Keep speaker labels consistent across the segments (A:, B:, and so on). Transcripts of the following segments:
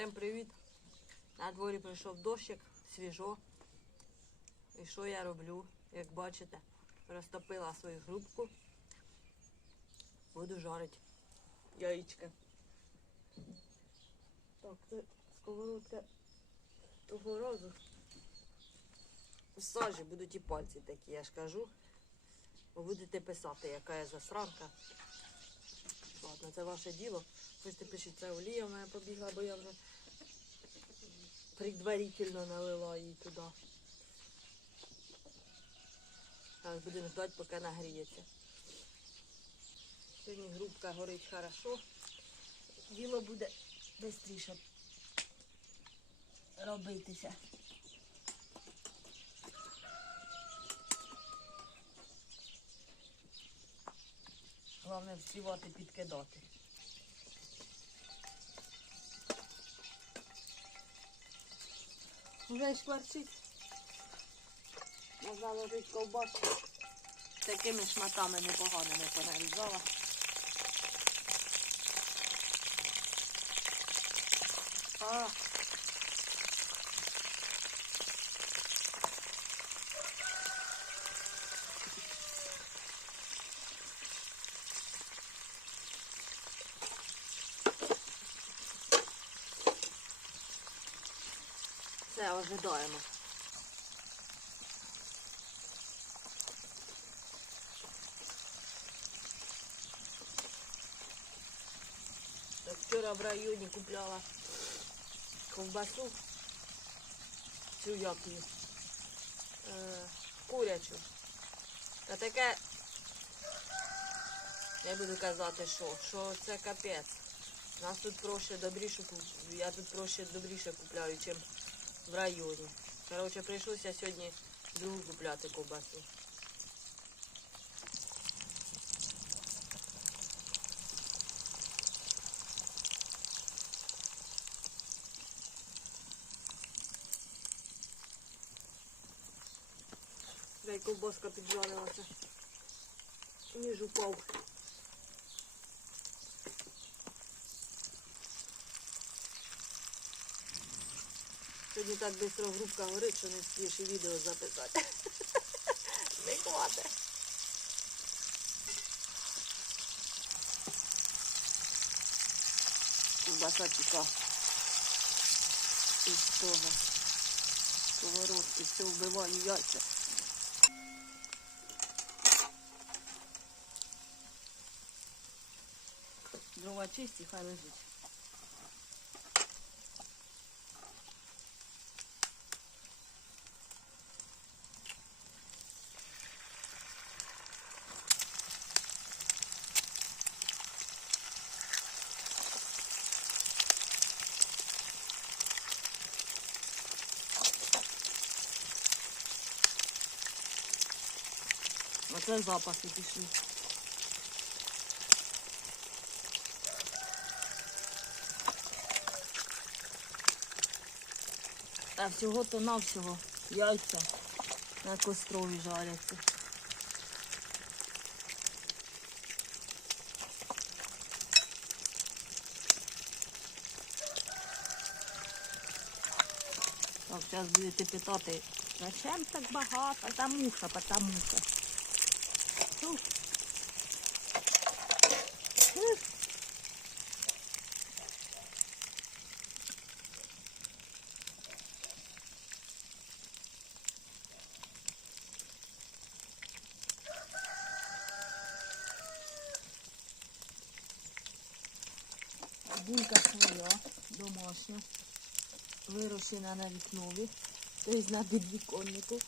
A: Всім привіт! На дворі прийшов дощик, свіжо. І що я роблю? Як бачите, розтопила свою грубку. Буду жарити яєчка. Так, це сковородка того разу. У сажі будуть і пальці такі, я ж кажу. Ви будете писати, яка я засранка. Ладно, це ваше діло. Хочете пишіть, це олія в побігла, бо я вже предварительно налила її туди. Зараз будемо ждати, поки нагріється. Сьогодні грубка горить хорошо. Діло буде швидше робитися. Головне вспівати підкидати. Вже шкварчить. Можна ложити ковбаску. Такими шматами непоганими понарізала. А. Все, ожидаємо. Вчора в районі купляла ковбасу. Цю як її? Е, курячу. Та таке, я буду казати, що, що це капець. Нас тут проще добріше, я тут проще добріше купляю, чим в районі. Коротше, прийшлося сьогодні другу купляти ковбасу. Дай ковбаска піджарилася. Ніж упав. Сьогодні так швидко грубка горить, що не встигнеш і відео записати. Не хватить. Ковбаса тіка. Із того. Сковородки, все вбиваю яйця. Дрова чисті, хай лежить. Оце запахи пішли. А всього то навсього яйця на кострові жаряться. Так, зараз будете питати, зачем так багато? Потому що, потому що. Булька своя, домашня, вирощена на вікнові, тобто на підвіконнику.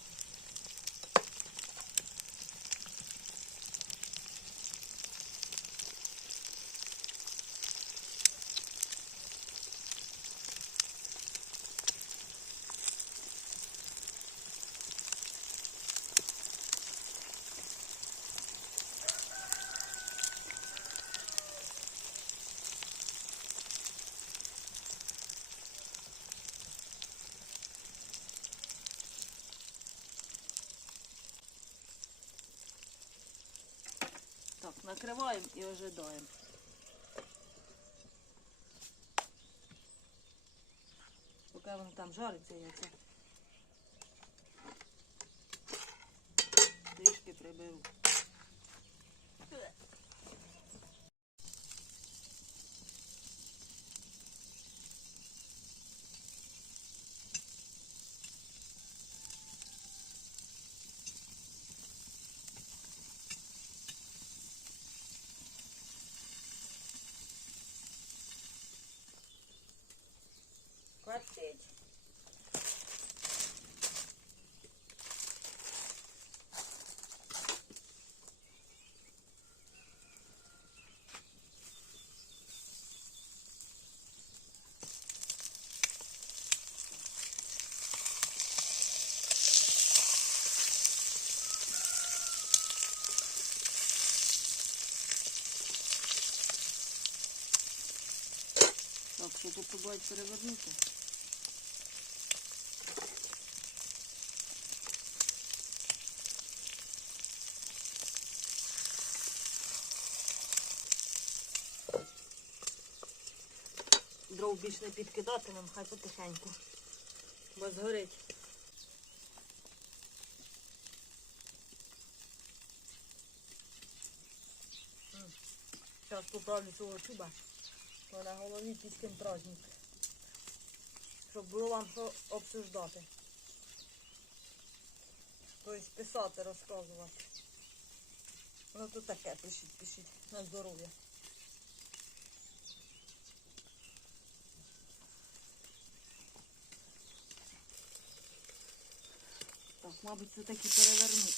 A: Так, накриваємо і ожидаємо. Поки воно там жариться яйце. Трішки приберу. Хватить. Так, що попробувати перевернути? Дров більш не підкидатимем, хай потихеньку. Бо згорить. Зараз поправлю свого чуба. То на голові піскін праздник. Щоб було вам що обсуждати. Тобто писати, розказувати. Ну то таке, пишіть, пишіть. На здоров'я. Мабуть, це таки переверну.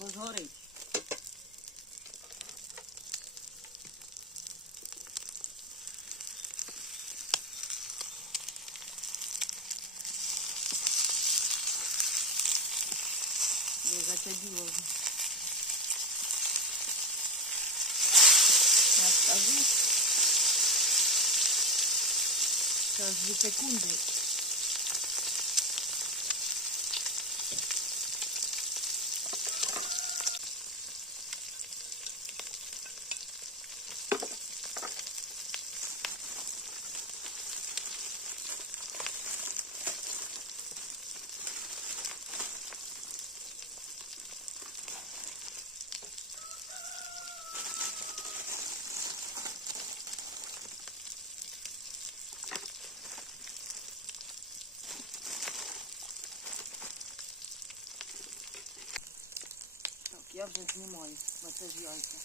A: Бо згорить. Де зачаділо вже. Я скажу. causa de fecundez. Я вже знімаю, бо це ж яйця.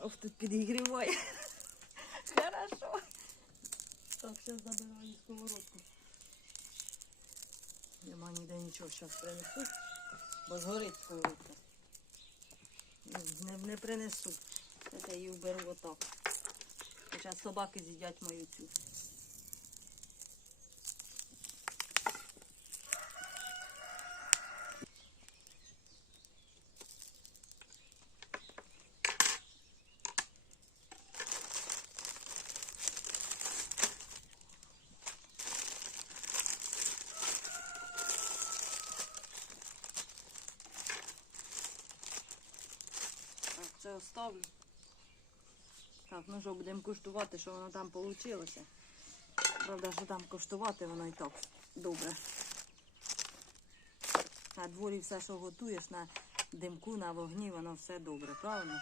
A: Ох, тут підігріває. Так, зараз забираю сковородку. Нема ніде нічого, зараз принесу, бо згорить сковородка. Не, не принесу. Це я її вберу отак. Хоча собаки з'їдять мою цю. Так, це оставлю. Так, ну що, будемо куштувати, що воно там вийшло. Правда, що там куштувати воно і так добре. На дворі все, що готуєш, на димку, на вогні, воно все добре, правильно?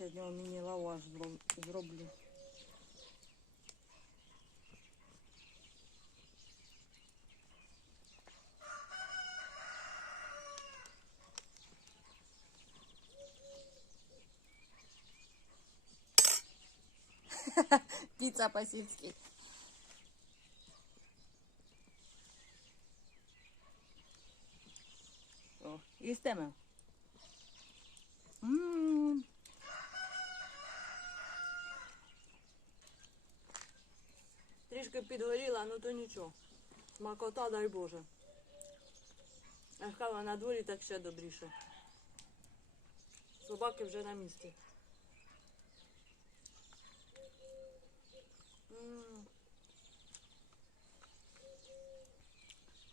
A: сьогодні міні лаваш зроблю.
B: Піца по-сільськи. О, їстиме. Ммм.
A: Трішки підгоріла, ну то нічого. Смакота, дай Боже. А кава на дворі так ще добріше. Собаки вже на місці.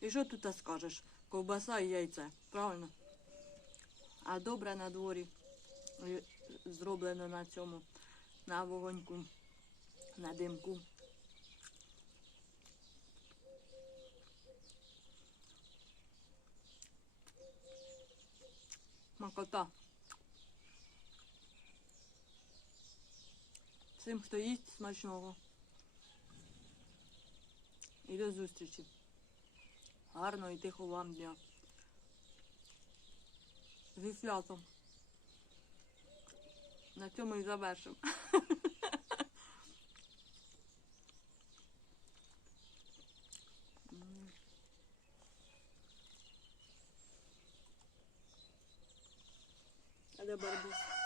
A: І що тут скажеш? Ковбаса і яйце, правильно? А добре на дворі. Зроблено на цьому, на вогоньку, на димку. Макота. Всім, хто їсть смачного. І до зустрічі. Гарного і тихого вам дня. Зі святом. На цьому і завершимо. Barbosa.